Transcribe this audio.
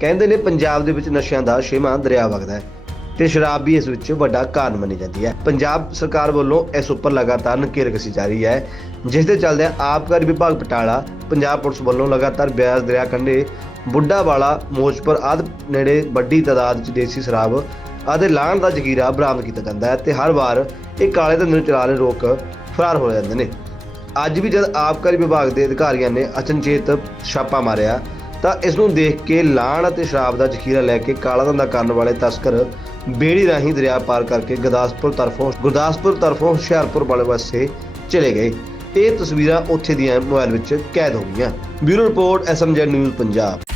ਕਹਿੰਦੇ ਨੇ ਪੰਜਾਬ ਦੇ ਵਿੱਚ ਨਸ਼ਿਆਂ ਦਾ ਛੇਵਾਂ ਦਰਿਆ ਵਗਦਾ ਹੈ ਤੇ ਸ਼ਰਾਬ ਵੀ ਇਸ ਵਿੱਚ ਵੱਡਾ ਕਾਰਨ ਮੰਨੀ ਜਾਂਦੀ ਹੈ। ਪੰਜਾਬ ਸਰਕਾਰ ਵੱਲੋਂ ਇਸ ਉੱਪਰ ਲਗਾਤਾਰ ਨਕੇਰ ਕਸੀ ਜਾ ਰਹੀ ਹੈ ਜਿਸ ਦੇ ਚੱਲਦਿਆਂ ਆਬਕਾਰੀ ਵਿਭਾਗ ਪਟਾਲਾ, ਪੰਜਾਬ ਪੁਲਿਸ ਵੱਲੋਂ ਲਗਾਤਾਰ ਬਿਆਸ ਦਰਿਆ ਕੰਢੇ ਬੁੱਢਾ ਬੁੱਢਾਵਾਲਾ, ਮੋਜਪੁਰ ਆਦਿ ਨੇੜੇ ਵੱਡੀ ਤਾਦਾਦ 'ਚ ਦੇਸੀ ਸ਼ਰਾਬ ਅਤੇ ਲਾਹਣ ਦਾ ਜ਼ਖੀਰਾ ਬਰਾਮਦ ਕੀਤਾ ਜਾਂਦਾ ਹੈ ਤੇ ਹਰ ਵਾਰ ਇਹ ਕਾਲੇ ਧੰਦੇ ਨੂੰ ਚਲਾ ਰਹੇ ਲੋਕ ਫਰਾਰ ਹੋ ਜਾਂਦੇ ਨੇ। ਅੱਜ ਵੀ ਜਦ ਆਬਕਾਰੀ ਵਿਭਾਗ ਦੇ ਅਧਿਕਾਰੀਆਂ ਨੇ ਅਚਨਚੇਤ ਛਾਪਾ ਮਾਰਿਆ ਤਾਂ ਇਸ ਨੂੰ ਦੇਖ ਕੇ ਲਾਣ ਅਤੇ ਸ਼ਰਾਬ ਦਾ ਜ਼ਖੀਰਾ ਲੈ ਕੇ ਕਾਲਾ ਧੰਦਾ ਕਰਨ ਵਾਲੇ ਤਸਕਰ ਬੇੜੀ ਰਾਹੀਂ ਦਰਿਆ ਪਾਰ ਕਰਕੇ ਗੁਰਦਾਸਪੁਰ ਤਰਫੋਂ ਗੁਰਦਾਸਪੁਰ ਤਰਫੋਂ ਹੁਸ਼ਿਆਰਪੁਰ ਵਾਲੇ ਪਾਸੇ ਚਲੇ ਗਏ। ਇਹ ਤਸਵੀਰਾਂ ਉੱਥੇ ਦੀਆਂ ਮੋਬਾਈਲ ਵਿੱਚ ਕੈਦ ਹੋ ਗਈਆਂ। Bureau report SMG news Punjab.